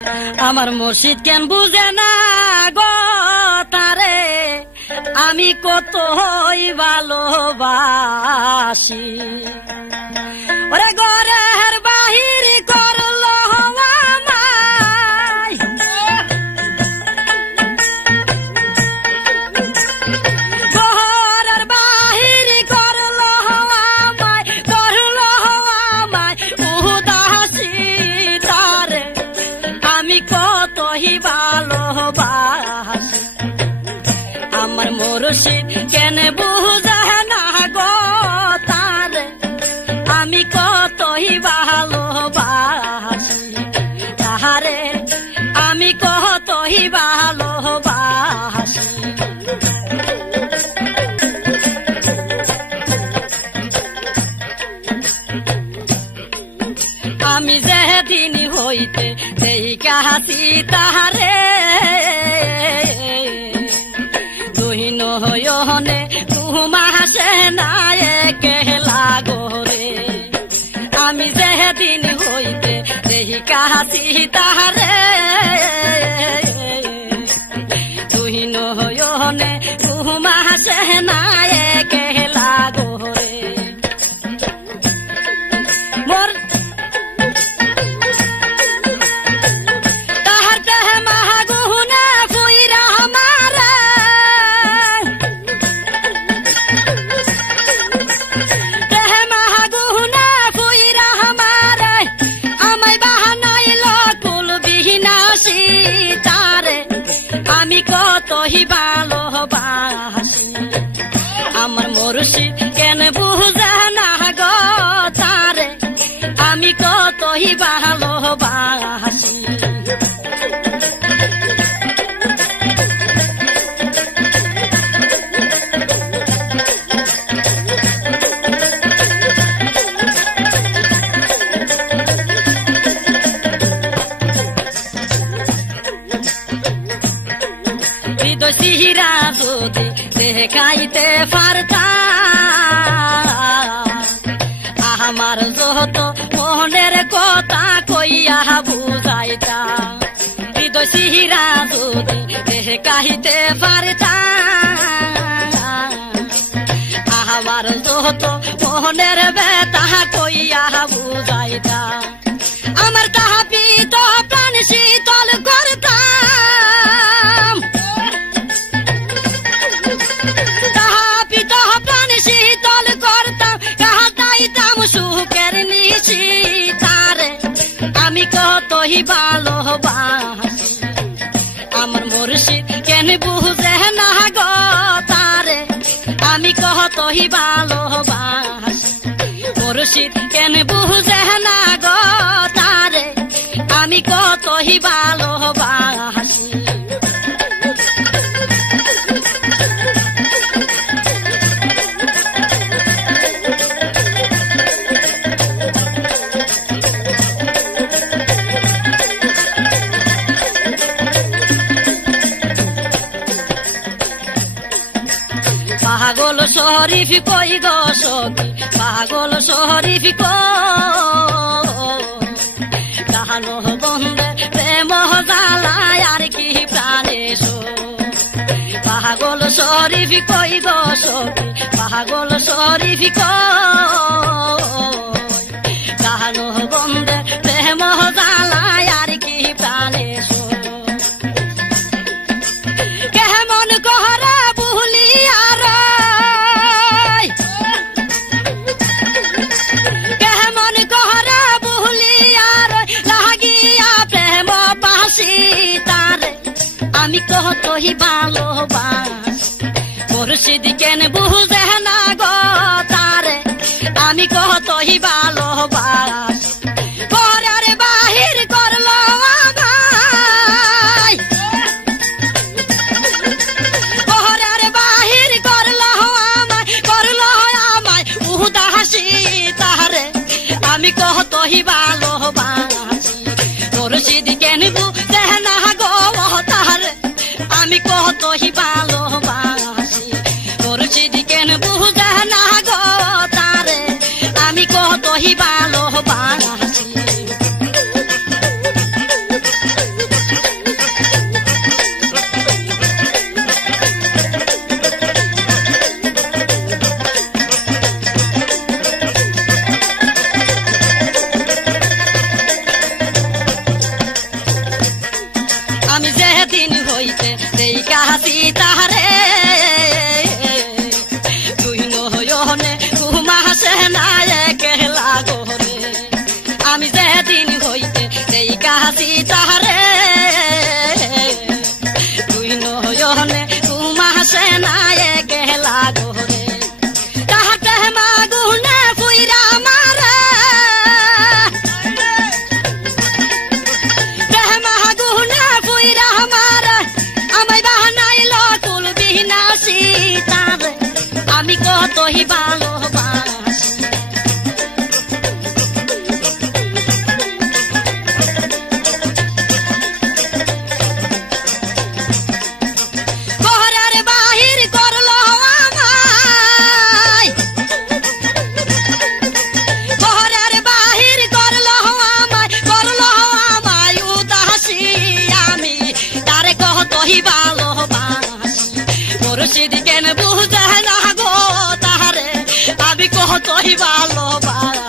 আমার মুর্শিদ কেন বুঝে না গো তারে আমি কতই ভালোবাসি। ওরে ঘরের বাহির করলো আমায়, ঘরের বাহির করলো আমায়, করলো আমায় উদাসী তারে আমি কতই ভালোবাসি। আমার মুর্শিদ কেন বুঝে না গো তারে আমি কতই ভালোবাসি, তাহারে আমি কতই ভালোবাসি। আমি যেদিন হইতে দেখা হাসি তাহারে দুই নয়নে ঘুমাসে না একলা গোরে। আমি যেদিন হইতে দেখা হাসি তাহারে দুই নয়নে ঘুমাসে না একলা গোরে। মোর কতই ভালোবাসি। আমার মুর্শিদ কেন বুঝে না গো তারে আমি কতই ভালোবাসি। সিহিরা যদি দেখাইতে পারতাম আমার যত মনের কথা কইয়া বুঝাইতাম। হৃদয় সিহিরা যদি দেখাইতে পারতাম আমার যত মনের ব্যথা কইয়া বুঝাইতাম। আমার তাহা পিত প্রাণ শীতল করতাম, শীতল করতাম কাটাইতাম সুখের নিশি তারে আমি কতই ভালোবাসি। আমার মুর্শিদ কেন বুঝে না গো তারে আমি কতই ভালোবাসি। মুর্শিদ কেন বুঝে না গো তারে আমি কতই ভালোবাসি। পাগল শরীফ কই গো সখী, পাগল শরীফ কাহানো বন্ধে প্রেম জ্বালায় আর কি প্রাণে শো। পাগল শরীফ কই গো সখী, পাগল শরীফ কাহানো বন্ধে প্রেম জ্বালায় আর কি প্রাণে শো। কেমন কহরা বুলিয়ার কেমন কহরা বুলিয়ার লাগিয়া প্রেম পাশি তারে আমি কতই ভালোবাসি। মুর্শিদ কেন বুঝে না গো তারে আমি কতই ভালোবাসি। ঘরের বাহির করলো আমায়, ঘরের বাহির করলো আমায়, করলো আমায় উদাসী তারে আমি কতই ভালোবাসি। মুর্শিদ কেন বুঝে না গো তারে আমি কতই ভালোবাসি। মুর্শিদ কেন বুঝে না গো তারে আমি কতই ভালোবাসি। কতই ভালোবাসি